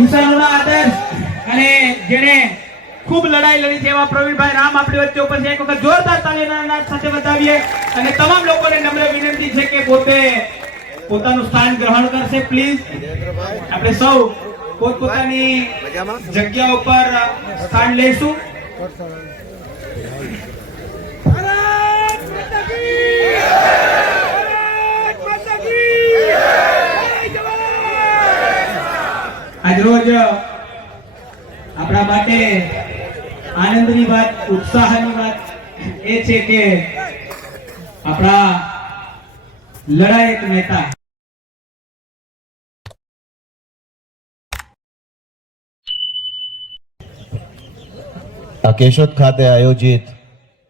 ઈશાનના આદર્શ અને જેને ખૂબ લડાઈ લડી છે એવા પ્રવીણભાઈ રામ આપણી વચ્ચે ઉપર છે. એક વખત જોરદાર તાળીઓના નાદ સાથે વધાવીએ અને તમામ લોકોને નમ્ર વિનંતી છે કે પોતે પોતાનું સ્થાન ગ્રહણ કરશે. પ્લીઝ આપણે સૌ પોતપોતાની જગ્યા ઉપર સ્થાન લઈશું. આજરોજ આપણા માટે આનંદની વાત, ઉત્સાહની વાત એ છે કે આપણા લડાયક નેતા આ કેશોદ ખાતે આયોજિત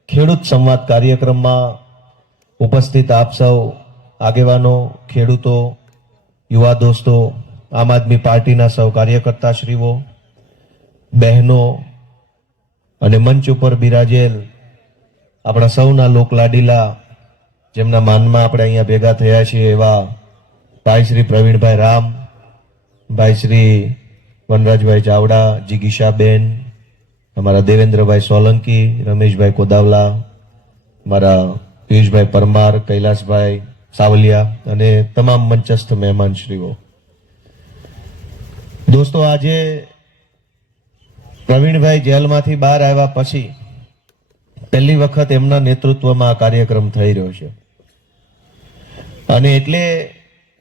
ખેડૂત સંવાદ કાર્યક્રમમાં ઉપસ્થિત આપ સૌ આગેવાનો, ખેડૂતો, યુવા દોસ્તો, આમ આદમી પાર્ટીના સૌ કાર્યકર્તાશ્રીઓ, બહેનો અને મંચ ઉપર બિરાજેલ આપણા સૌના લોકલાડીલા, જેમના માનમાં આપણે અહીંયા ભેગા થયા છીએ એવા ભાઈ શ્રી પ્રવીણભાઈ રામ, ભાઈ શ્રી વનરાજભાઈ ચાવડા, જીગીશાબેન, અમારા દેવેન્દ્રભાઈ સોલંકી, રમેશભાઈ કોદાવલા, અમારા પિયુષભાઈ પરમાર, કૈલાસભાઈ સાવલિયા અને તમામ મંચસ્થ મહેમાનશ્રીઓ. દોસ્તો, આજે પ્રવીણભાઈ જેલમાંથી બહાર આવ્યા પછી પહેલી વખત એમના નેતૃત્વમાં આ કાર્યક્રમ થઈ રહ્યો છે અને એટલે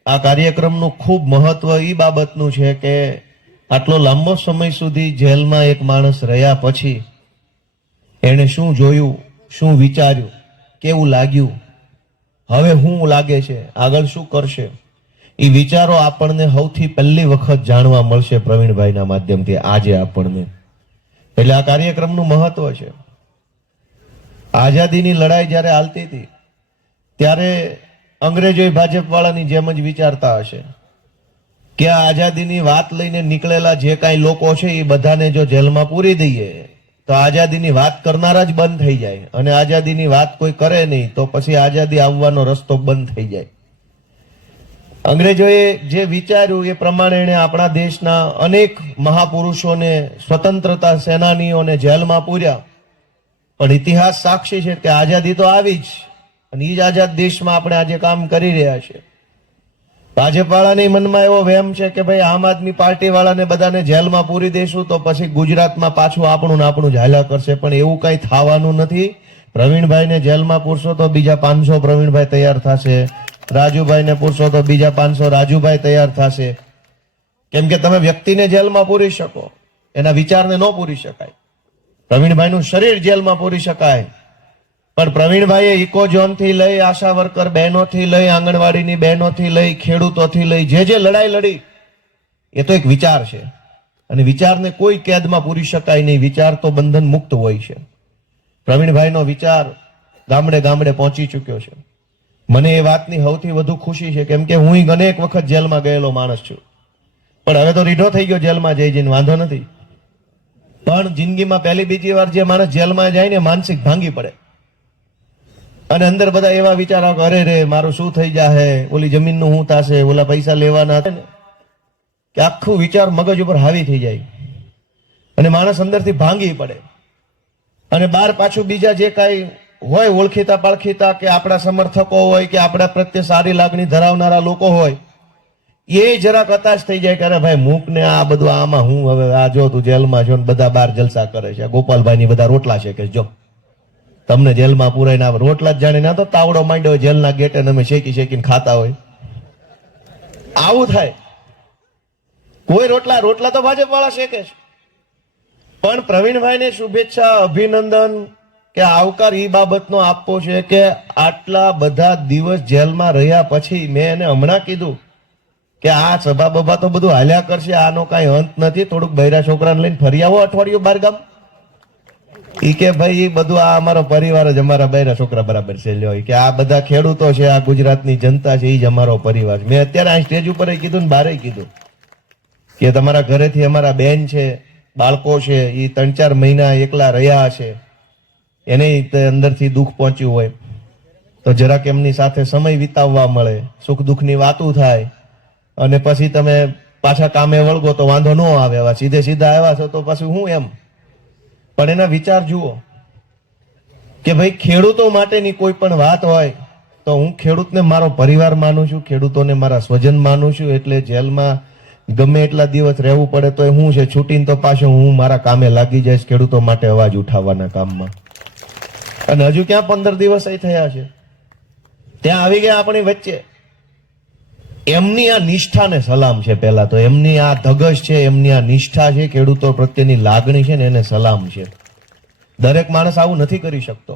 આ કાર્યક્રમનું ખૂબ મહત્વ એ બાબતનું છે કે આટલો લાંબો સમય સુધી જેલમાં એક માણસ રહ્યા પછી એણે શું જોયું, શું વિચાર્યું, કેવું લાગ્યું, હવે શું લાગે છે, આગળ શું કરશે, એ વિચારો આપણને સૌથી પહેલી વખત જાણવા મળશે પ્રવીણભાઈના માધ્યમથી આજે આપણને. એટલે આ કાર્યક્રમનું મહત્વ છે. આઝાદીની લડાઈ જ્યારે હાલતી હતી ત્યારે અંગ્રેજો ભાજપ વાળાની જેમ જ વિચારતા હશે કે આ આઝાદીની વાત લઈને નીકળેલા જે કાંઈ લોકો છે એ બધાને જો જેલમાં પૂરી દઈએ તો આઝાદીની વાત કરનારા જ બંધ થઈ જાય અને આઝાદીની વાત કોઈ કરે નહીં તો પછી આઝાદી આવવાનો રસ્તો બંધ થઈ જાય. અંગ્રેજોએ જે વિચાર્યું એ પ્રમાણે એણે આપણા દેશના અનેક મહાપુરુષોને, સ્વતંત્રતા સેનાનીઓને જેલમાં પૂર્યા. પણ ઇતિહાસ સાક્ષી છે કે આઝાદી તો આવી જ અને એ જ આઝાદ દેશમાં આપણે આજે કામ કરી રહ્યા છે. ભાજપ વાળાની મનમાં એવો વહેમ છે કે ભાઈ આમ આદમી પાર્ટી વાળાને બધાને જેલમાં પૂરી દેશું તો પછી ગુજરાતમાં પાછું આપણું ને આપણું જ હાલ્યા કરશે. પણ એવું કઈ થવાનું નથી. પ્રવીણભાઈને જેલમાં પૂરશો તો બીજા 500 પ્રવીણભાઈ તૈયાર થશે, રાજુભાઈને પૂરશો તો બીજા 500 રાજુભાઈ તૈયાર થશે. કેમ કે તમે વ્યક્તિને જેલમાં પૂરી શકો, એના વિચારને ન પૂરી શકાય. પ્રવીણભાઈનું શરીર જેલમાં પૂરી શકાય, પણ પ્રવીણભાઈએ ઇકોઝોન થી લઈ, આશા વર્કર બહેનોથી લઈ, આંગણવાડીની બહેનોથી લઈ, ખેડૂતોથી લઈ જે લડાઈ લડી એ તો એક વિચાર છે અને વિચારને કોઈ કેદમાં પૂરી શકાય નહીં. વિચાર તો બંધન મુક્ત હોય છે. પ્રવીણભાઈનો વિચાર ગામડે ગામડે પહોંચી ચૂક્યો છે. મને એ વાતની સૌથી વધુ ખુશી છે કેમ કે હું અનેક વખત જેલમાં ગયેલો માણસ છું, પણ હવે તો રીઢો થઈ ગયો જેલમાં જઈને, વાંધો નથી. પણ જિંદગીમાં પહેલી બીજી વાર જે માણસ જેલમાં જાય ને માનસિક ભાંગી પડે અને અંદર બધા એવા વિચાર આવે, અરે રે મારું શું થઈ જાહે, ઓલી જમીનનું શું થશે, ઓલા પૈસા લેવાના હતા ને, કે આખું વિચાર મગજ ઉપર હાવી થઈ જાય અને માણસ અંદરથી ભાંગી પડે. અને બાર પાછું બીજા જે કાંઈ હોય, ઓળખીતા પાળખીતા કે આપણા સમર્થકો હોય કે આપણા પ્રત્યે સારી લાગણી ધરાવનારા લોકો હોય, એ જરાક હતાશ થઈ જાય કે અરે ભાઈ મૂક ને આ બધું, આમાં હું હવે આ જો તું જેલમાં જો બધા બાર જલસા કરે છે, ગોપાલભાઈ ની બધા રોટલા છે કે જો તમને જેલમાં પૂરાઈને આવે રોટલા જ જાણે ના તો તાવડો માંડ્યો હોય જેલના ગેટે અમે શેકી શેકીને ખાતા હોય. આવું થાય. કોઈ રોટલા તો ભાજપ વાળા શેકે છે. પણ પ્રવીણભાઈને શુભેચ્છા, અભિનંદન કે આવકાર એ બાબતનો આપવો છે કે આટલા બધા દિવસ જેલમાં રહ્યા પછી મેં એને હમણાં કીધું કે આ સભા બભા તો બધું હાલ્યા કરશે, આનો કાંઈ અંત નથી, થોડુંક બૈરા છોકરાને લઈને ફરી આવો અઠવાડિયું બારગામ. ઈ કે ભાઈ એ બધું આ અમારો પરિવાર જ, અમારા બૈરા છોકરા બરાબર છે લ્યો, કે આ બધા ખેડૂતો છે, આ ગુજરાતની જનતા છે, એ જ અમારો પરિવાર. મેં અત્યારે આ સ્ટેજ ઉપર કીધું ને બારે કીધું કે તમારા ઘરેથી અમારા બેન છે, બાળકો છે, એ 3-4 મહિના એકલા રહ્યા હશે, એને અંદરથી દુઃખ પહોંચ્યું હોય તો જરાક એમની સાથે સમય વિતાવવા મળે, સુખ દુઃખની વાતો થાય અને પછી તમે પાછા કામે વળગો તો વાંધો ન આવે, એવા સીધે સીધા આવ્યા છો તો પછી હું એમ. પણ એના વિચાર જુઓ કે ભાઈ ખેડૂતો માટેની કોઈ પણ વાત હોય તો હું ખેડૂતને મારો પરિવાર માનું છું, ખેડૂતોને મારા સ્વજન માનું છું, એટલે જેલમાં ગમે એટલા દિવસ રહેવું પડે તો હું છે છૂટીને તો પાછો હું મારા કામે લાગી જઈશ ખેડૂતો માટે અવાજ ઉઠાવવાના કામમાં. અને હજુ ક્યાં 15 દિવસ થયા છે, ત્યાં આવી ગયા આપણી વચ્ચે. એમની આ નિષ્ઠાને સલામ છે. પહેલા તો એમની આ ધગશ છે, એમની આ નિષ્ઠા છે, ખેડૂતો પ્રત્યેની લાગણી છે ને એને સલામ છે. દરેક માણસ આવું નથી કરી શકતો.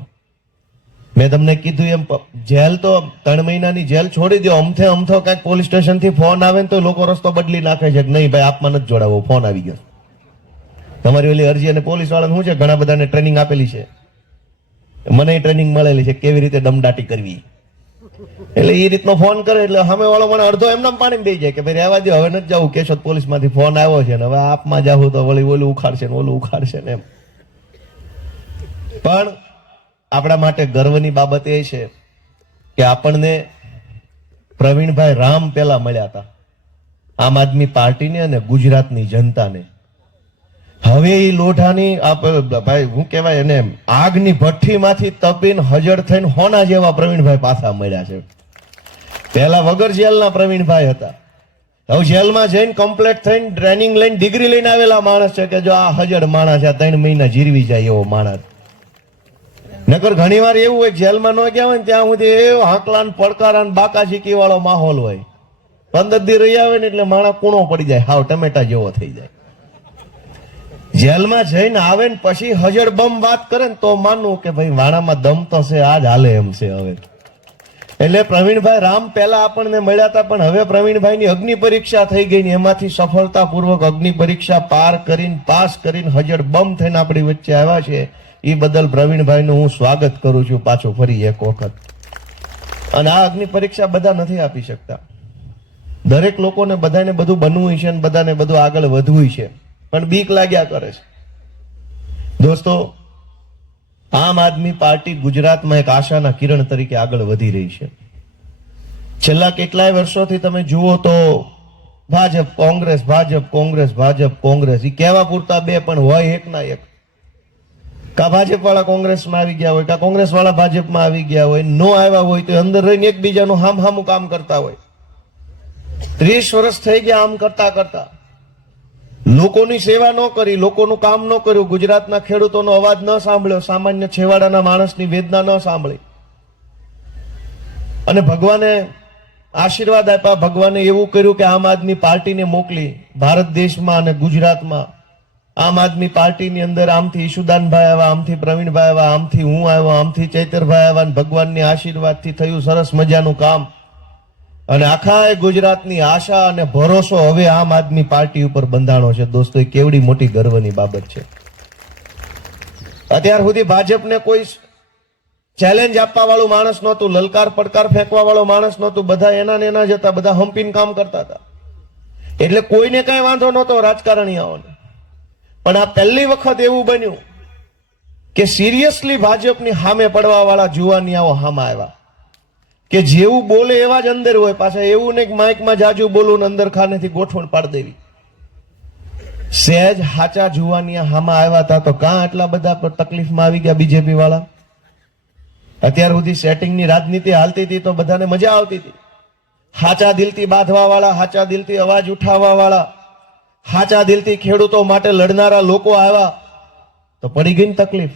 મેં તમને કીધું એમ જેલ તો 3 મહિનાની જેલ છોડી દો, અમથો કઈક પોલીસ સ્ટેશન થી ફોન આવે ને તો લોકો રસ્તો બદલી નાખે છે કે નહીં ભાઈ આપમાં નથી જોડાવો, ફોન આવી ગયો. તમારી ઓલી અરજી અને પોલીસ વાળાને શું છે, ઘણા બધાને ટ્રેનિંગ આપેલી છે, મને ટ્રેનિંગ મળેલી છે કેવી રીતે દમદાટી કરવી. એટલે એ રીતનો ફોન કરે એટલે સામે વાળો મને અડધો એમનામ પાણી દઈ જાય કે ભાઈ રહેવા દો, હવે નથી જવું, કેશોદ પોલીસ માંથી ફોન આવ્યો છે ને હવે આપમાં જાવું તો વળી ઓલું ઉખાડશે ને ઓલું ઉખાડશે ને એમ. પણ આપણા માટે ગર્વની બાબત એ છે કે આપણને પ્રવીણભાઈ રામ પેલા મળ્યા હતા, આમ આદમી પાર્ટીને અને ગુજરાતની જનતાને. હવે એ લોઢાની ભાઈ શું કહેવાય એને, આગની ભઠ્ઠીમાંથી તપીને હજર થઈને હોના જેવા પ્રવીણભાઈ પાછા મળ્યા છે. પહેલા વગર જેલના પ્રવીણભાઈ હતા, હવે જેલમાં જઈને કમ્પ્લીટ થઈને ટ્રેનિંગ લઈને ડિગ્રી લઈને આવેલા માણસ છે કે જો આ હજર માણસ છે, 3 મહિના જીરવી જાય એવો માણસ. નકર ઘણી વાર એવું હોય જેલમાં ન ગયા હોય ને ત્યાં સુધી એ હાકલાન પડકારાન બાકા ચીકી વાળો માહોલ હોય. 15 દી રહી આવે ને એટલે માણસ કૂણો પડી જાય, હાવ ટમેટા જેવો થઈ જાય. જેલમાં જઈને આવે ને પછી હજર બમ વાત કરે ને તો માનવું કે ભાઈ વાણામાં દમ તો છે, આજ હાલે એમ છે હવે. એટલે પ્રવીણભાઈ રામ પહેલા આપણને મળ્યા હતા, પણ હવે પ્રવીણભાઈની અગ્નિ પરીક્ષા થઈ ગઈ ને એમાંથી સફળતાપૂર્વક અગ્નિ પરીક્ષા પાર કરીને પાસ કરીને હજર બમ થઈને આપણી વચ્ચે આવ્યા છે. એ બદલ પ્રવીણભાઈનું હું સ્વાગત કરું છું પાછો ફરી એક વખત. અને આ અગ્નિ પરીક્ષા બધા નથી આપી શકતા, દરેક લોકોને બધાને બધું બનવું છે ને બધાને બધું આગળ વધવું છે, પણ બીક લાગ્યા કરે છે. દોસ્તો, આમ આદમી પાર્ટી ગુજરાતમાં એક આશાના કિરણ તરીકે આગળ વધી રહી છે. છેલ્લા કેટલાય વર્ષોથી તમે જુઓ તો ભાજપ કોંગ્રેસ, ભાજપ કોંગ્રેસ, ભાજપ કોંગ્રેસ, એ કહેવા પૂરતા બે પણ હોય એક ના એક. કા ભાજપ વાળા કોંગ્રેસમાં આવી ગયા હોય, કા કોંગ્રેસ વાળા ભાજપમાં આવી ગયા હોય, નો આવ્યા હોય તો અંદર રહીને એકબીજાનું હામું કામ કરતા હોય. 30 વર્ષ થઈ ગયા આમ કરતા કરતા. લોકોની સેવા ન કરી, લોકોનું કામ ન કર્યું, ગુજરાતના ખેડૂતોનો અવાજ ન સાંભળ્યો, સામાન્ય છેવાડાના માણસની વેદના ન સાંભળી. અને ભગવાને આશીર્વાદ આપ્યા, ભગવાને એવું કર્યું કે આમ આદમી પાર્ટીને મોકલી ભારત દેશમાં અને ગુજરાતમાં. આમ આદમી પાર્ટીની અંદર આમથી ઈશુદાનભાઈ આવ્યા, આમથી પ્રવીણભાઈ આવ્યા, આમથી હું આવ્યો, આમથી ચૈતરભાઈ આવ્યા, અને ભગવાનની આશીર્વાદથી થયું સરસ મજાનું કામ. અને આખા ગુજરાતની આશા અને ભરોસો હવે આમ આદમી પાર્ટી ઉપર બંધાણો છે. દોસ્તો, એ કેવડી મોટી ગર્વની બાબત છે. અત્યાર સુધી ભાજપને કોઈ ચેલેન્જ આપવા વાળું માણસ નહોતું, લલકાર પડકાર ફેંકવા વાળો માણસ નહોતું, બધા એના ને એના જ હતા, બધા હંપીને કામ કરતા હતા, એટલે કોઈને કઈ વાંધો નહોતો રાજકારણીઓને. પણ આ પહેલી વખત એવું બન્યું કે સિરિયસલી ભાજપની સામે પડવા વાળા જુવાનિયાઓ સામે આવ્યા, કે જેવું બોલે એવા જ અંદર હોય. પાછા એવું નહીં કે માઇકમાં જાજુ બોલું ને અંદર ખાનેથી ગોઠવણ પાડી દેવી. સહેજ હાચા જુવાનિયા સામે આવ્યા હતા તો કાં આટલા બધા તકલીફમાં આવી ગયા બીજેપી વાળા. અત્યાર સુધી સેટિંગની રાજનીતિ હાલતી હતી તો બધાને મજા આવતી હતી. હાચા દિલથી બાંધવા વાળા, હાચા દિલથી અવાજ ઉઠાવવા વાળા, હાચા દિલથી ખેડૂતો માટે લડનારા લોકો આવ્યા તો પડી ગઈ તકલીફ.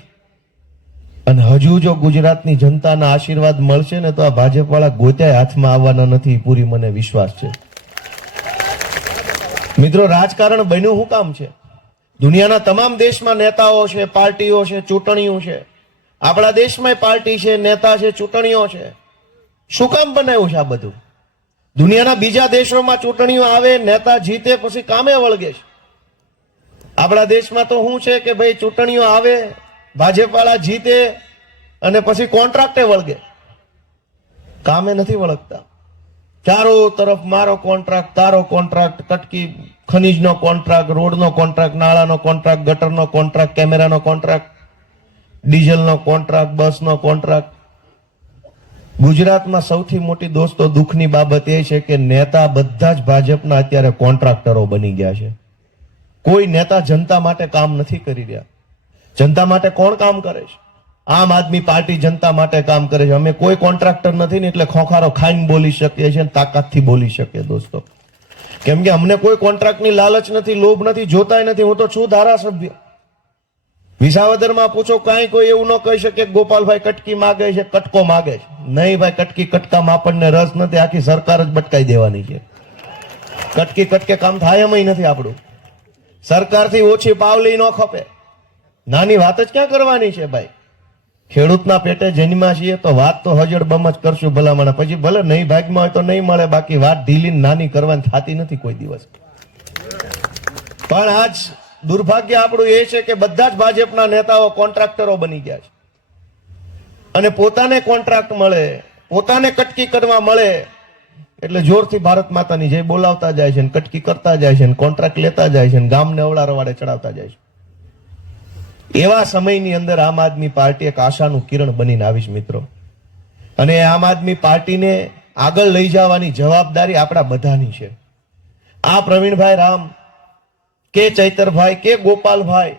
અને હજુ જો ગુજરાતની જનતાના આશીર્વાદ મળશે ને તો આ ભાજપ વાળા ગોત્યા હાથમાં આવવાના નથી, પૂરી મને વિશ્વાસ છે. મિત્રો, રાજકારણ બન્યું શું કામ છે? દુનિયાના તમામ દેશમાં નેતાઓ છે, પાર્ટીઓ છે, ચૂંટણીઓ છે. આપણા દેશમાં પાર્ટી છે, નેતા છે, ચૂંટણીઓ છે. શું કામ બનાવ્યું છે આ બધું? દુનિયાના બીજા દેશોમાં ચૂંટણીઓ આવે, નેતા જીતે, પછી કામે વળગે છે. આપણા દેશમાં તો શું છે કે ભાઈ ચૂંટણીઓ આવે, ભાજપ વાળા જીતે અને પછી કોન્ટ્રાક્ટે વળગે, કામે નથી વળગતા. ચારો તરફ મારો કોન્ટ્રાક્ટ, તારો કોન્ટ્રાક્ટ, કટકી ખનીજનો કોન્ટ્રાક્ટ, રોડનો કોન્ટ્રાક્ટ, નાળાનો કોન્ટ્રાક્ટ, ગટરનો કોન્ટ્રાક્ટ, કેમેરાનો કોન્ટ્રાક્ટ, ડીઝલનો કોન્ટ્રાક્ટ, બસનો કોન્ટ્રાક્ટ. ગુજરાતમાં સૌથી મોટી દોસ્તો દુઃખની બાબત એ છે કે નેતા બધા જ ભાજપના અત્યારે કોન્ટ્રાક્ટરો બની ગયા છે. કોઈ નેતા જનતા માટે કામ નથી કરી રહ્યા. જનતા માટે કોણ કામ કરે છે? આમ આદમી પાર્ટી જનતા માટે કામ કરે છે. અમે કોઈ કોન્ટ્રાક્ટર નથી ને એટલે ખોખારો ખાઈને બોલી શકીએ છીએ, તાકાતથી બોલી શકીએ દોસ્તો. કેમ કે અમને કોઈ કોન્ટ્રાક્ટની લાલચ નથી, લોભ નથી, જોતાય નથી. હું તો છું ધારાસભ્ય. વિસાવદરમાં પૂછો, કાંઈ કોઈ એવું ન કહી શકે ગોપાલભાઈ કટકી માગે છે, કટકો માગે છે. નહીં ભાઈ, કટકી કટકામાં આપણને રસ નથી. આખી સરકાર જ બટકાઈ દેવાની છે. કટકી કટકે કામ થાય એમ નથી આપણું. સરકારથી ઓછી પાવલી ન ખપે. નાની વાત જ ક્યાં કરવાની છે ભાઈ? ખેડૂતના પેટે જન્મ્યા છીએ તો વાત તો હજડબમ જ કરશું ભલામણ. પછી ભલે નહીં ભાગમાં હોય તો નહીં મળે, બાકી વાત ઢીલી નાની કરવાની થતી નથી કોઈ દિવસ. પણ આજ દુર્ભાગ્ય આપણું એ છે કે બધા જ ભાજપના નેતાઓ કોન્ટ્રાક્ટરો બની ગયા છે. અને પોતાને કોન્ટ્રાક્ટ મળે, પોતાને કટકી કરવા મળે એટલે જોરથી ભારત માતાની જય બોલાવતા જાય છે, કટકી કરતા જાય છે, કોન્ટ્રાક્ટ લેતા જાય છે, ગામને અવળા રવાડે ચડાવતા જાય છે. એવા સમયની અંદર આમ આદમી પાર્ટી એક આશાનું કિરણ બનીને આવીશ મિત્રો. અને આમ આદમી પાર્ટીને આગળ લઈ જવાની જવાબદારી આપણા બધાની છે. આ પ્રવીણભાઈ રામ કે ચૈતરભાઈ કે ગોપાલભાઈ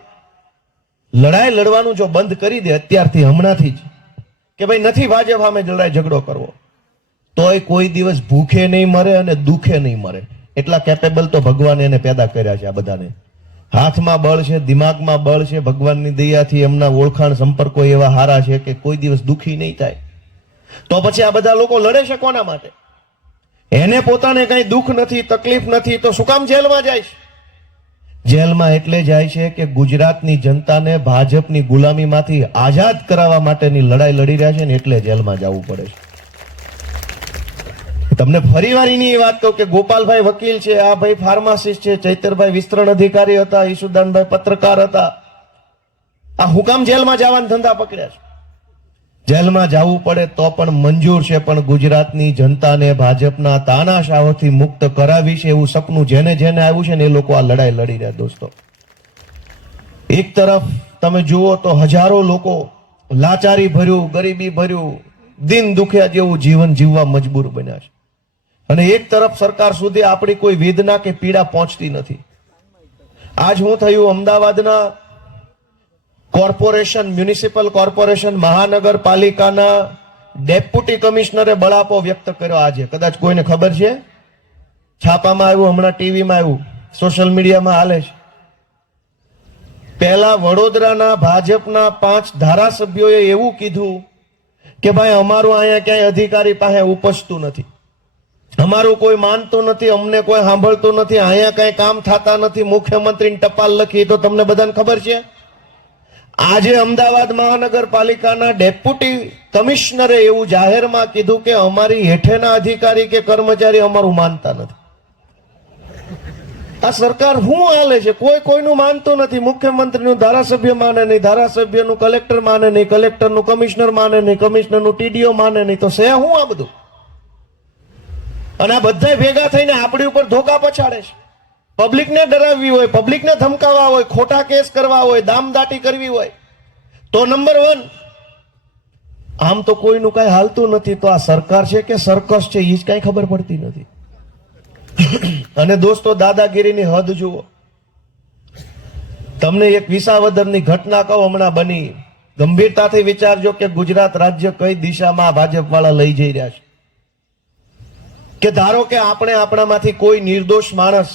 લડાઈ લડવાનું જો બંધ કરી દે અત્યારથી, હમણાંથી જ, કે ભાઈ નથી ભાજપ સામે લડાઈ ઝઘડો કરવો, તોય કોઈ દિવસ ભૂખે નહીં મરે અને દુખે નહીં મરે. એટલા કેપેબલ તો ભગવાને એને પેદા કર્યા છે. આ બધાને હાથમાં બળ છે, દિમાગમાં બળ છે. ભગવાનની દયાથી એમના ઓળખાણ સંપર્કો એવા હારા છે કે કોઈ દિવસ દુખી નહીં થાય. તો પછી આ બધા લોકો લડે છે કોના માટે? એને પોતાને કઈ દુઃખ નથી, તકલીફ નથી, તો શું કામ જેલમાં જાય છે? જેલમાં એટલે જાય છે કે ગુજરાતની જનતાને ભાજપની ગુલામીમાંથી આઝાદ કરાવવા માટેની લડાઈ લડી રહ્યા છે ને એટલે જેલમાં જવું પડે છે. તમને ફરીવાર એની વાત કહું કે ગોપાલભાઈ વકીલ છે, આ ભાઈ ફાર્માસિસ્ટ છે, ચૈતરભાઈ વિસ્તરણ અધિકારી હતા, ઈશુદાનભાઈ પત્રકાર હતા. આ હુકામ જેલમાં જવાના ધંધા પકડ્યા છે. જેલમાં જવું પડે તો પણ મંજૂર છે, પણ ગુજરાતની જનતાને ભાજપના તાનાશાહોથી મુક્ત કરાવી છે એવું સપનું જેને જેને આવ્યું છે ને એ લોકો આ લડાઈ લડી રહ્યા દોસ્તો. એક તરફ તમે જુઓ તો હજારો લોકો લાચારી ભર્યું, ગરીબી ભર્યું, દિન દુખ્યા જેવું જીવન જીવવા મજબૂર બન્યા છે. અને એક તરફ સરકાર સુધી આપણી કોઈ વેદના કે પીડા પહોંચતી નથી. આજ હું થયું, અમદાવાદના કોર્પોરેશન, મ્યુનિસિપલ કોર્પોરેશન, મહાનગરપાલિકાના ડેપ્યુટી કમિશનરે બળાપો વ્યક્ત કર્યો. આજે કદાચ કોઈને ખબર છે, છાપામાં આવ્યું, હમણાં ટીવીમાં આવ્યું, સોશિયલ મીડિયામાં હાલે છે. પહેલા વડોદરાના ભાજપના 5 ધારાસભ્યોએ એવું કીધું કે ભાઈ અમારું અહીંયા ક્યાંય અધિકારી પાસે ઉપજતું નથી, અમારું કોઈ માનતું નથી, અમને કોઈ સાંભળતું નથી, અહીંયા કઈ કામ થતા નથી, મુખ્યમંત્રીને ટપાલ લખી. તો તમને બધાને ખબર છે, આજે અમદાવાદ મહાનગરપાલિકાના ડેપ્યુટી કમિશનરે એવું જાહેરમાં કીધું કે અમારી હેઠેના અધિકારી કે કર્મચારી અમારું માનતા નથી. આ સરકાર શું હાલે છે? કોઈ કોઈનું માનતું નથી. મુખ્યમંત્રીનું ધારાસભ્ય માને નહીં, ધારાસભ્યનું કલેક્ટર માને નહીં, કલેક્ટરનું કમિશનર માને નહીં, કમિશનરનું ટીડીઓ માને નહીં. તો છે શું આ બધું? અને આ બધા ભેગા થઈને આપણી ઉપર ધોકા પછાડે છે. પબ્લિકને ડરાવવી હોય, પબ્લિકને ધમકાવવા હોય, ખોટા કેસ કરવા હોય, દામદાટી કરવી હોય તો નંબર 1 આમ તો કોઈનું કઈ હાલતું નથી. તો આ સરકાર છે કે સર્કસ છે એ જ કઈ ખબર પડતી નથી. અને દોસ્તો, દાદાગીરીની હદ જુઓ. તમને એક વિસાવદરની ઘટના કહું, હમણાં બની. ગંભીરતાથી વિચારજો કે ગુજરાત રાજ્ય કઈ દિશામાં ભાજપ વાળા લઈ જઈ રહ્યા છે. કે ધારો કે આપણે આપણામાંથી કોઈ નિર્દોષ માણસ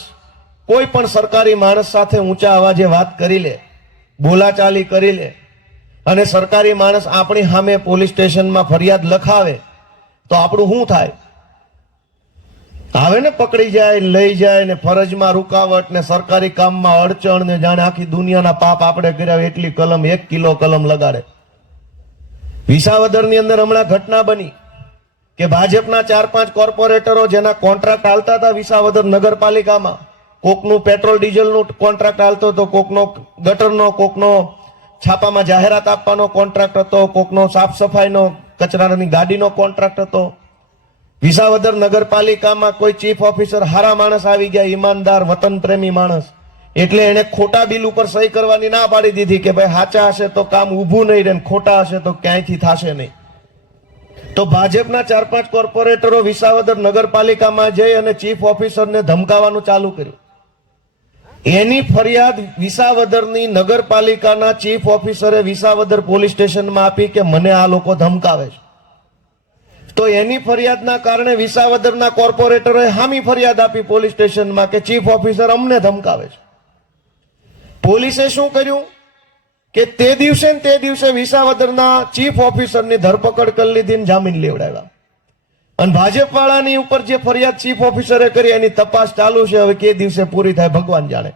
કોઈ પણ સરકારી માણસ સાથે ઊંચા અવાજે વાત કરી લે, બોલાચાલી કરી લે, અને સરકારી માણસ આપણી સામે પોલીસ સ્ટેશનમાં ફરિયાદ લખાવે તો આપણું શું થાય? આવે ને, પકડી જાય, લઈ જાય ને, ફરજમાં રૂકાવટ ને, સરકારી કામમાં અડચણ ને, જાણે આખી દુનિયાના પાપ આપણે કર્યા એટલી કલમ, 1 કિલો કલમ લગાડે. વિસાવદરની અંદર હમણાં ઘટના બની કે ભાજપના 4-5 કોર્પોરેટરો જેના કોન્ટ્રાક્ટ હાલતા હતા વિસાવદર નગરપાલિકામાં, કોકનું પેટ્રોલ ડીઝલનું કોન્ટ્રાક્ટ હાલતો હતો, કોકનો ગટરનો, કોકનો છાપામાં જાહેરાત આપવાનો કોન્ટ્રાક્ટ હતો, કોકનો સાફ સફાઈનો, કચરાની ગાડીનો કોન્ટ્રાક્ટ હતો. વિસાવદર નગરપાલિકામાં કોઈ ચીફ ઓફિસર હારા માણસ આવી ગયા, ઈમાનદાર, વતન પ્રેમી માણસ, એટલે એને ખોટા બિલ ઉપર સહી કરવાની ના પાડી દીધી કે ભાઈ સાચા હશે તો કામ ઊભું નહીં રહે, ખોટા હશે તો ક્યાંયથી થશે નહીં. તો ભાજપના 4-5 કોર્પોરેટરો વિસાવદર નગરપાલિકામાં જઈ અને ચીફ ઓફિસરને ધમકાવવાનું ચાલુ કર્યું. એની ફરિયાદ વિસાવદરની નગરપાલિકાના ચીફ ઓફિસરે વિસાવદર પોલીસ સ્ટેશનમાં આપી કે મને આ લોકો ધમકાવે છે. તો એની ફરિયાદના કારણે વિસાવદરના કોર્પોરેટરોએ હામી ફરિયાદ આપી પોલીસ સ્ટેશનમાં કે ચીફ ઓફિસર અમને ધમકાવે છે. પોલીસે શું કર્યું કે તે દિવસે વિસાવદરના ચીફ ઓફિસરની ધરપકડ કરી લીધી અને જામીન લેવડાવ્યા. અને ભાજપ વાળાની ઉપર જે ફરિયાદ ચીફ ઓફિસરે કરી એની તપાસ ચાલુ છે. હવે કે દિવસે પૂરી થાય ભગવાન જાણે.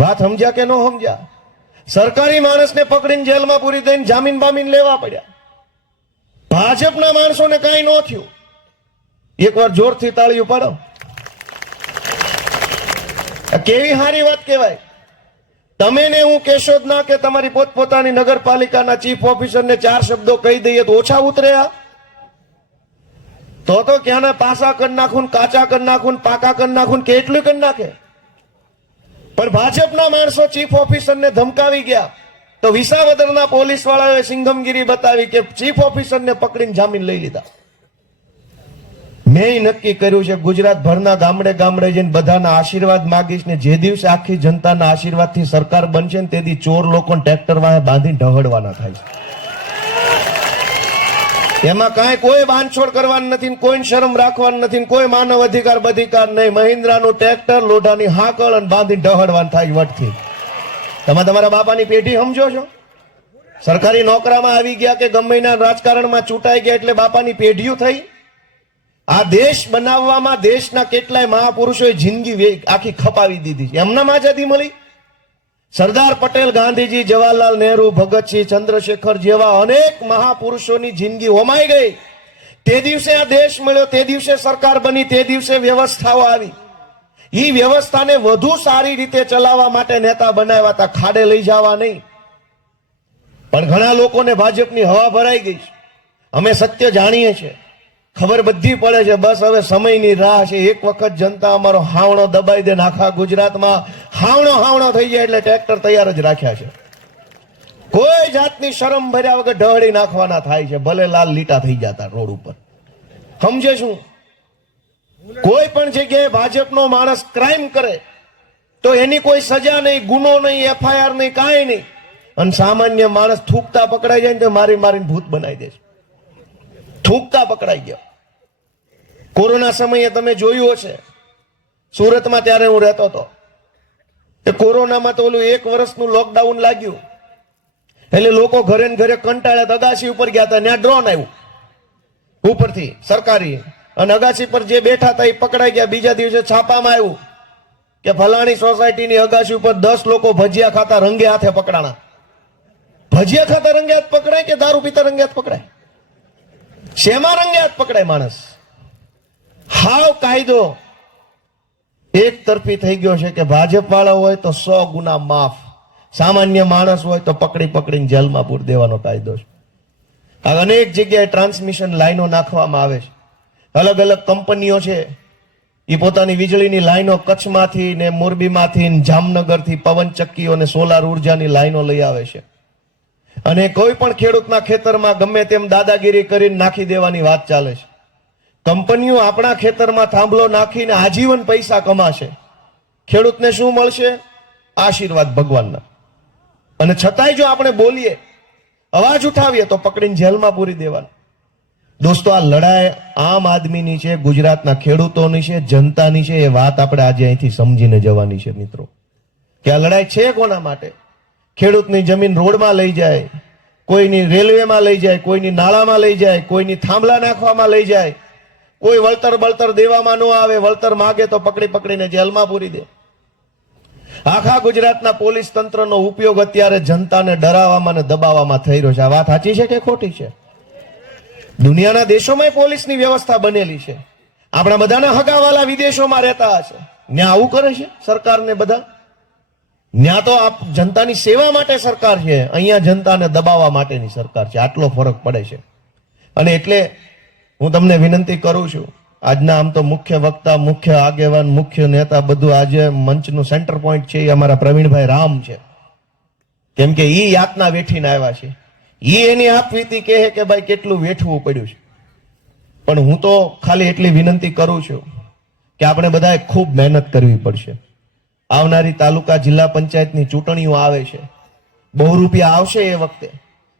વાત સમજ્યા કે ન સમજ્યા? સરકારી માણસને પકડીને જેલમાં પૂરી થઈને જામીન બામીન લેવા પડ્યા. ભાજપના માણસોને કઈ ન થયું. એકવાર જોરથી તાળીઓ પાડો. કેવી સારી વાત કહેવાય. તમે ને હું કેશોદ ના કે તમારી પોતપોતાની નગરપાલિકાના ચીફ ઓફિસરને 4 શબ્દો કહી દઈએ તો ઓછા ઉતરે? તો ક્યાંના પાસા કરી નાખું, કાચા કરી નાખું, પાકા કરી નાખું, કેટલું કરી નાખે. પણ ભાજપના માણસો ચીફ ઓફિસરને ધમકાવી ગયા તો વિસાવદરના પોલીસ વાળાએ સિંઘમગીરી બતાવી કે ચીફ ઓફિસરને પકડીને જામીન લઈ લીધા. મેં નક્કી કર્યું છે ગુજરાત ભરના ગામડે ગામડે જઈને બધાના આશીર્વાદ માગીશ ને જે દિવસે આખી જનતાના આશીર્વાદથી સરકાર બનશે ને તેથી ચોર લોકોને ટ્રેક્ટર વાહે બાંધીને ઢહડવાના થાય છે. એમાં કાંઈ કોઈ બાંધછોડ કરવાની નથી, કોઈ શરમ રાખવાની નથી, કોઈ માનવ અધિકાર બધિકાર નહીં. મહિન્દ્રાનું ટ્રેક્ટર લોઢાની હાકળ અને બાંધીને ઢહડવાનું થાય વટથી. તમે તમારા બાપાની પેઢી સમજો છો? સરકારી નોકરામાં આવી ગયા કે ગમે એના રાજકારણમાં ચૂંટાઈ ગયા એટલે બાપાની પેઢીઓ થઈ. આ દેશ બનાવવામાં દેશના કેટલાય મહાપુરુષોએ જિંદગી આખી ખપાવી દીધી છે. એમનામાં આઝાદી મળી. સરદાર પટેલ, ગાંધીજી, જવાહરલાલ નહેરુ, ભગતસિંહ, ચંદ્રશેખર જેવા અનેક મહાપુરુષોની જિંદગી હોમાઈ ગઈ. તે દિવસે આ દેશ મળ્યો, તે દિવસે સરકાર બની, તે દિવસે વ્યવસ્થાઓ આવી. એ વ્યવસ્થાને વધુ સારી રીતે ચલાવવા માટે નેતા બનાવ્યા હતા, ખાડે લઈ જવા નહીં. પણ ઘણા લોકોને ભાજપની હવા ભરાઈ ગઈ છે. અમે સત્ય જાણીએ છીએ, ખબર બધી પડે છે. બસ હવે સમયની રાહ છે. એક વખત જનતા અમારો હાવણો દબાઈ દે, આખા ગુજરાતમાં હાવણો થઈ જાય એટલે ટ્રેક્ટર તૈયાર જ રાખ્યા છે. કોઈ જાતની શરમ ભર્યા વગર ઢળી નાખવાના થાય છે, ભલે લાલ લીટા થઈ જતા રોડ ઉપર. સમજે શું? કોઈ પણ જગ્યાએ ભાજપનો માણસ ક્રાઇમ કરે તો એની કોઈ સજા નહીં, ગુનો નહીં, FIR નહીં, કાંઈ નહીં. અને સામાન્ય માણસ થૂકતા પકડાઈ જાય ને તો મારીને ભૂત બનાવી દે છે. થૂકતા પકડાઈ ગયો. કોરોના સમયે તમે જોયું હશે, સુરતમાં ત્યારે હું રહેતો હતો. એ કોરોનામાં તો ઓલું 1 વર્ષનું લોકડાઉન લાગ્યું એટલે લોકો ઘરે ને ઘરે કંટાળ્યા. અગાસી ઉપર ગયા હતા, ત્યાં ડ્રોન આવ્યું ઉપરથી સરકારી, અને અગાસી પર જે બેઠા હતા એ પકડાઈ ગયા. બીજા દિવસે છાપામાં આવ્યું કે ફલાણી સોસાયટીની અગાસી ઉપર 10 લોકો ભજીયા ખાતા રંગે હાથે પકડાણા. ભજીયા ખાતા રંગે હાથ પકડાય કે દારૂ પીતા રંગે હાથ પકડાય? શેમાં રંગે હાથ પકડાય માણસ? હાવ કાયદો એક તરફી થઈ ગયો છે કે ભાજપ વાળા હોય તો 100 ગુના માફ, સામાન્ય માણસ હોય તો પકડીને જેલમાં પૂર દેવાનો કાયદો છે. આ અનેક જગ્યાએ ટ્રાન્સમિશન લાઈનો નાખવામાં આવે છે. અલગ અલગ કંપનીઓ છે, એ પોતાની વીજળીની લાઈનો કચ્છમાંથી ને મોરબીમાંથી ને જામનગરથી પવનચક્કીઓ ને સોલાર ઉર્જાની લાઈનો લઈ આવે છે. અને કોઈ પણ ખેડૂતના ખેતરમાં ગમે તેમ દાદાગીરી કરીને નાખી દેવાની વાત ચાલે છે. કંપનીઓ આપણા ખેતરમાં થાંભલો નાખીને આજીવન પૈસા કમાશે. ખેડૂતને શું મળશે? આશીર્વાદ ભગવાનના. અને છતાંય જો આપણે બોલીએ, અવાજ ઉઠાવીએ તો પકડીને જેલમાં પૂરી દેવાના. દોસ્તો, આ લડાઈ આમ આદમીની છે, ગુજરાતના ખેડૂતોની છે, જનતાની છે. એ વાત આપણે આજે અહીંથી સમજીને જવાની છે મિત્રો, કે આ લડાઈ છે કોના માટે? ખેડૂતની જમીન રોડમાં લઈ જાય, કોઈની રેલવેમાં લઈ જાય, કોઈની નાળામાં લઈ જાય, કોઈની થાંભલા નાખવામાં લઈ જાય, કોઈ વળતર બળતર દેવામાં ન આવે, વળતર માગે તો પકડીને જેલમાં પૂરી દે. આખા ગુજરાતના પોલીસ તંત્રનો ઉપયોગ અત્યારે જનતાને ડરાવવામાં અને દબાવવામાં થઈ રહ્યો છે. આ વાત સાચી છે કે ખોટી છે? દુનિયાના દેશોમાં પોલીસની વ્યવસ્થા બનેલી છે. આપણા બધાના હગાવાલા વિદેશોમાં રહેતા હશે, ત્યાં આવું કરે છે સરકારને બધા? ત્યાં તો જનતાની સેવા માટે સરકાર છે, અહીંયા જનતાને દબાવવા માટેની સરકાર છે. આટલો ફરક પડે છે. અને એટલે હું તમને વિનંતી કરું છું, આજના આમ તો મુખ્ય વક્તા, મુખ્ય આગેવાન, મુખ્ય નેતા, બધું આજે મંચનું સેન્ટર પોઈન્ટ છે એ અમારા પ્રવીણભાઈ રામ છે. કેમ કે ઈ યાતના વેઠીને આવ્યા છે. એની આપવીતી કહે કે ભાઈ કેટલું વેઠવું પડ્યું છે. પણ હું તો ખાલી એટલી વિનંતી કરું છું કે આપણે બધાએ ખૂબ મહેનત કરવી પડશે. આવનારી તાલુકા જિલ્લા પંચાયતની ચૂંટણીઓ આવે છે. બહુરૂપિયા આવશે. એ વખતે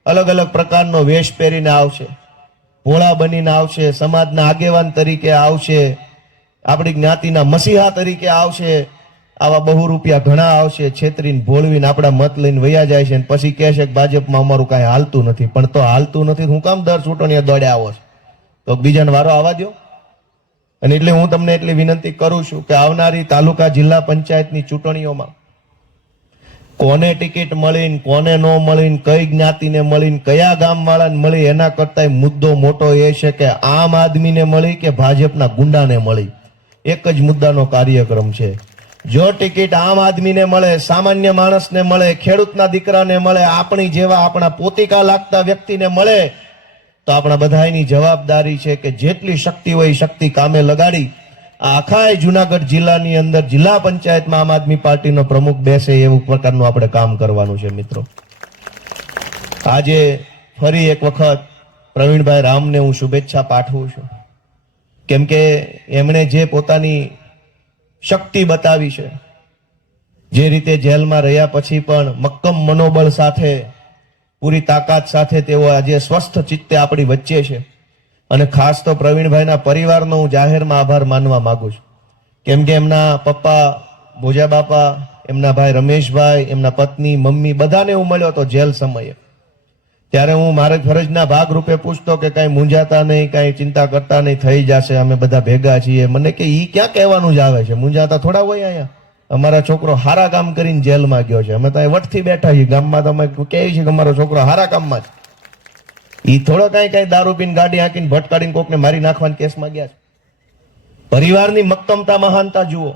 અલગ અલગ પ્રકારનો વેશ પહેરીને આવશે, ભોળા બનીને આવશે, સમાજના આગેવાન તરીકે આવશે, આપણી જ્ઞાતિના મસીહા તરીકે આવશે. આવા બહુરૂપિયા ઘણા આવશે, છેતરીને ભોળવીને આપણા મત લઈને વયા જાય છે, અને પછી કહે છે કે ભાજપમાં અમારું કાંઈ હાલતું નથી. પણ તો હાલતું નથી, હું કામ દર ચૂંટણીએ દોડ્યા આવો છો? તો બીજાને વારો આવવા દો. અને એટલે હું તમને એટલી વિનંતી કરું છું કે આવનારી તાલુકા જિલ્લા પંચાયતની ચૂંટણીઓમાં કોને ટિકિટ મળીને, કોને ન મળીને, કઈ જ્ઞાતિને મળીને, કયા ગામવાળાને મળી, એના કરતા મુદ્દો મોટો એ છે કે આમ આદમીને મળી કે ભાજપના ગુંડાને મળી. એક જ મુદ્દાનો કાર્યક્રમ છે. જો ટિકિટ આમ આદમીને મળે, સામાન્ય માણસને મળે, ખેડૂતના દીકરાને મળે, આપણી જેવા આપણા પોતિકા લાગતા વ્યક્તિને મળે, તો આપણા બધાની જવાબદારી છે કે જેટલી શક્તિ હોય એ શક્તિ કામે લગાડી આખા જુનાગઢ જિલ્લાની અંદર જિલ્લા પંચાયતમાં આમ આદમી પાર્ટીનો પ્રમુખ બેસે એવું પ્રકારનું આપણે કામ કરવાનું છે. મિત્રો, આજે ફરી એક વખત પ્રવીણભાઈ રામને હું શુભેચ્છા પાઠવું છું, કેમ કે એમણે જે પોતાની શક્તિ બતાવી છે, જે રીતે જેલમાં રહ્યા પછી પણ મક્કમ મનોબળ સાથે, પૂરી તાકાત સાથે તેઓ આજે સ્વસ્થ ચિત્તે આપણી વચ્ચે છે. અને ખાસ તો પ્રવીણભાઈના પરિવારનો હું જાહેરમાં આભાર માનવા માંગુ છું, કેમ કે એમના પપ્પા ભોજા બાપા, એમના ભાઈ રમેશભાઈ, એમના પત્ની, મમ્મી, બધાને હું મળ્યો હતો જેલ સમયે. ત્યારે હું મારા ફરજના ભાગરૂપે પૂછતો કે કાંઈ મૂંઝાતા નહીં, કાંઈ ચિંતા કરતા નહીં, થઈ જશે, અમે બધા ભેગા છીએ. મને કે ઈ ક્યાં કહેવાનું જ આવે છે, મૂંઝાતા થોડા હોય અહીંયા. અમારા છોકરો હારા કામ કરીને જેલમાં ગયો છે, અમે તો વટથી બેઠા છીએ ગામમાં, તો અમે કહીએ છીએ કે અમારો છોકરો હારા કામમાં છે. ઈ થોડો કઈ દારૂ પીને ગાડી હાંકીને ભટકાડીને કોકને મારી નાખવાના કેસમાં ગયા છે. પરિવારની મક્કમતા, મહાનતા જુઓ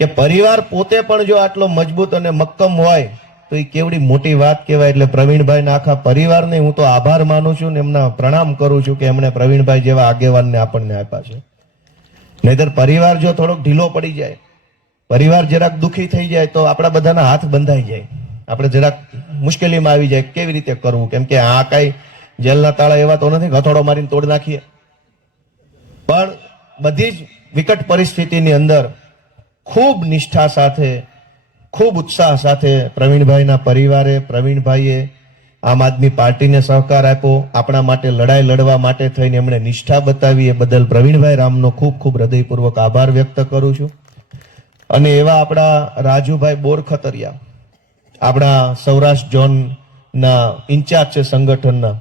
કે પરિવાર પોતે પણ જો આટલો મજબૂત અને મક્કમ હોય તો એ કેવડી મોટી વાત કહેવાય. એટલે પ્રવીણભાઈના આખા પરિવારને હું તો આભાર માનું છું ને એમના પ્રણામ કરું છું કે એમણે પ્રવીણભાઈ જેવા આગેવાનને આપણને આપ્યા છે. નહીતર પરિવાર જો થોડોક ઢીલો પડી જાય, પરિવાર જરાક દુઃખી થઈ જાય તો આપણા બધાના હાથ બંધાઈ જાય, આપણે જરાક મુશ્કેલીમાં આવી જાય કેવી રીતે કરવું. કેમ કે આ કઈ જેલના તાળા એવા તો નથી હથોડો મારીને તોડ નાખીએ. પણ બધી જ વિકટ પરિસ્થિતિની અંદર ખૂબ નિષ્ઠા સાથે, ખૂબ ઉત્સાહ સાથે પ્રવીણભાઈના પરિવારે, પ્રવીણભાઈએ આમ આદમી પાર્ટીને સહકાર આપ્યો. આપણા માટે લડાઈ લડવા માટે થઈને એમણે નિષ્ઠા બતાવી. એ બદલ પ્રવીણભાઈ રામનો ખૂબ ખૂબ હૃદયપૂર્વક આભાર વ્યક્ત કરું છું. અને એવા આપણા રાજુભાઈ બોરખતરિયા, આપણા સૌરાષ્ટ્ર ઝોનના ઇન્ચાર્જ છે સંગઠનના,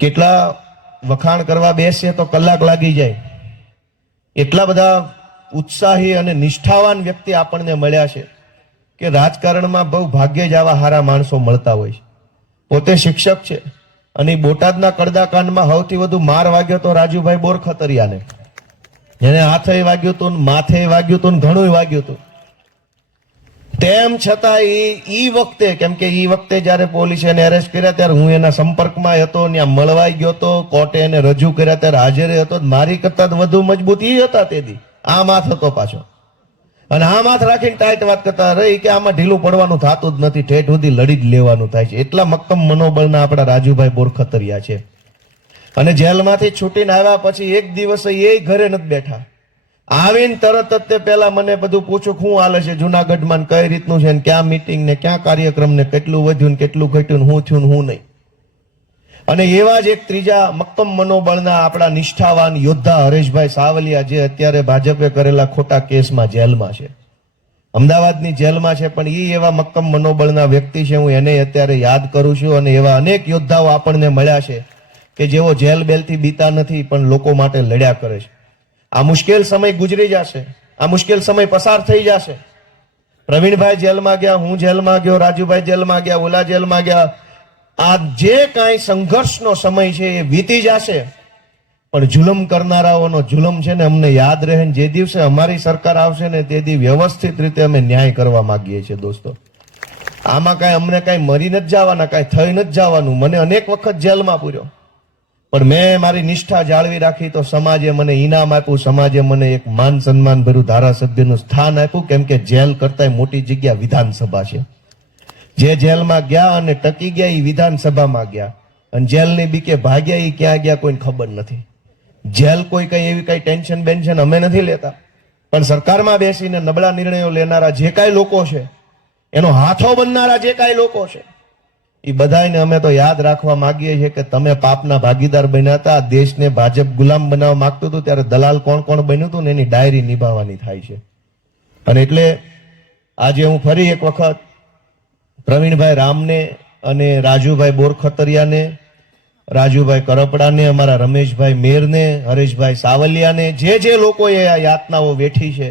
કેટલા વખાણ કરવા બેસીએ તો કલાક લાગી જાય. એટલા બધા ઉત્સાહી અને નિષ્ઠાવાન વ્યક્તિ આપણને મળ્યા છે કે રાજકારણમાં બહુ ભાગ્યે જ આવા સારા માણસો મળતા હોય છે. પોતે શિક્ષક છે અને બોટાદના કડદાકાંડમાં સૌથી વધુ માર વાગ્યો તો રાજુભાઈ બોરખતરિયાને. એને હાથે વાગ્યું હતું, માથે વાગ્યું હતું, ઘણું વાગ્યું હતું. તેમ છતાં ઈ વખતે, કેમ કે ઈ વખતે જયારે પોલીસે એને એરેસ્ટ કર્યા ત્યારે હું એના સંપર્કમાં હતો, ત્યાં મળવાઈ ગયો હતો, કોર્ટે એને રજૂ કર્યા ત્યારે હાજર હતો. મારી કરતા વધુ મજબૂત ઈ હતા તેથી. આમ હાથ હતો પાછો, અને આમ હાથ રાખીને ટાઈટ વાત કરતા રહી કે આમાં ઢીલું પડવાનું થતું જ નથી, ઠેઠ સુધી લડી જ લેવાનું થાય છે. એટલા મક્કમ મનોબળના આપણા રાજુભાઈ બોરખતરિયા છે. અને જેલમાંથી છૂટીને આવ્યા પછી એક દિવસ એ ઘરે નથી બેઠા. આવીને તરત જ તે પહેલા મને બધું પૂછું શું હાલે છે જુનાગઢમાં, કઈ રીતનું છે, ક્યાં મીટિંગ ને ક્યાં કાર્યક્રમ ને કેટલું વધ્યું ને કેટલું ઘટ્યું ને શું થયું ને શું નહીં. અને એવા જ એક ત્રીજા મક્કમ મનોબળના આપણા નિષ્ઠાવાન યોદ્ધા હરેશભાઈ સાવલિયા, જે અત્યારે ભાજપે કરેલા ખોટા કેસમાં જેલમાં છે, અમદાવાદની જેલમાં છે. પણ એ એવા મક્કમ મનોબળના વ્યક્તિ છે, હું એને અત્યારે યાદ કરું છું. અને એવા અનેક યોદ્ધાઓ આપણને મળ્યા છે કે જેઓ જેલ બેલથી બીતા નથી પણ લોકો માટે લડ્યા કરે છે. આ મુશ્કેલ સમય ગુજરી જશે, આ મુશ્કેલ સમય પસાર થઈ જશે. પ્રવીણભાઈ જેલમાં ગયા, હું જેલમાં ગયો, રાજુભાઈ જેલમાં ગયા, ઓલા જેલમાં ગયા. આ જે કાંઈ સંઘર્ષનો સમય છે એ વીતી જશે, પણ જુલમ કરનારાઓનો જુલમ છે ને અમને યાદ રહે. જે દિવસે અમારી સરકાર આવશે ને તે દી વ્યવસ્થિત રીતે અમે ન્યાય કરવા માંગીએ છીએ. દોસ્તો, આમાં કાંઈ અમને કાંઈ મરી નથી જવાના, કાંઈ થઈ નથી જવાનું. મને અનેક વખત જેલમાં પૂર્યો, પણ મેં મારી નિષ્ઠા જાળવી રાખી તો સમાજે મને ઇનામ આપ્યું, સમાજે મને એક માન સન્માન ભર્યું ધારાસભ્યનું સ્થાન આપ્યું. કેમ કે જેલ કરતા મોટી જગ્યા વિધાનસભા છે. જે જેલમાં ગયા અને ટકી ગયા એ વિધાનસભામાં ગયા, અને જેલની બીકે ભાગ્યા એ ક્યાં ગયા કોઈને ખબર નથી. જેલ કોઈ કઈ એવી કઈ ટેન્શન બેન્શન અમે નથી લેતા, પણ સરકારમાં બેસીને નબળા નિર્ણયો લેનારા જે કાંઈ લોકો છે, એનો હાથો બનનારા જે કાંઈ લોકો છે, એ બધાને અમે તો યાદ રાખવા માંગીએ છીએ કે તમે પાપના ભાગીદાર બન્યા હતા. દેશને ભાજપ ગુલામ બનાવવા માંગતું હતું ત્યારે દલાલ કોણ કોણ બન્યું હતું ને એની ડાયરી નિભાવવાની થાય છે. અને એટલે આજે હું ફરી એક વખત પ્રવીણભાઈ રામને અને રાજુભાઈ બોરખતરિયાને, રાજુભાઈ કરપડાને, અમારા રમેશભાઈ મેરને, હરેશભાઈ સાવલિયાને, જે લોકોએ આ યાતનાઓ વેઠી છે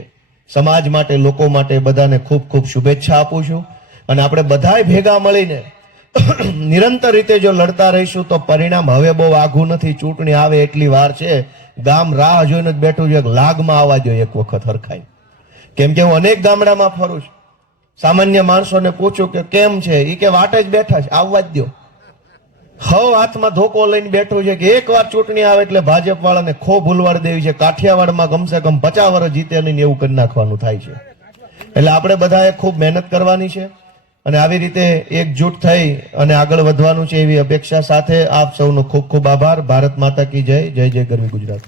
સમાજ માટે, લોકો માટે, બધાને ખૂબ ખૂબ શુભેચ્છા આપું છું. અને આપણે બધાય ભેગા મળીને નિરંતર રીતે જો લડતા રહીશું તો પરિણામ હવે બહુ આઘું નથી. ચૂંટણી આવે એટલી વાર છે, ગામ રાહ જોઈને જ બેઠું છે, લાગમાં આવવા જોઈએ એક વખત હરખાઈ. કેમ કે હું અનેક ગામડામાં ફરું છું, સામાન્ય માણસોને પૂછું કે કેમ છે, એ કે વાટે જ બેઠા છે, આવવા જ દો. હાથમાં ધોકો લઈને બેઠું છે કે એક વાર ચૂંટણી આવે એટલે ભાજપ વાળાને ખો ભૂલવાડ દેવી છે, કાઠિયાવાડમાં કમસે કમ 50 વર્ષ જીતે નહીં એવું કરી નાખવાનું થાય છે. એટલે આપણે બધાએ ખૂબ મહેનત કરવાની છે અને આવી રીતે એકજૂટ થઈ અને આગળ વધવાનું છે એવી અપેક્ષા સાથે આપ સૌનો ખૂબ ખૂબ આભાર. ભારત માતા કી જય. જય જય ગરવી ગુજરાત.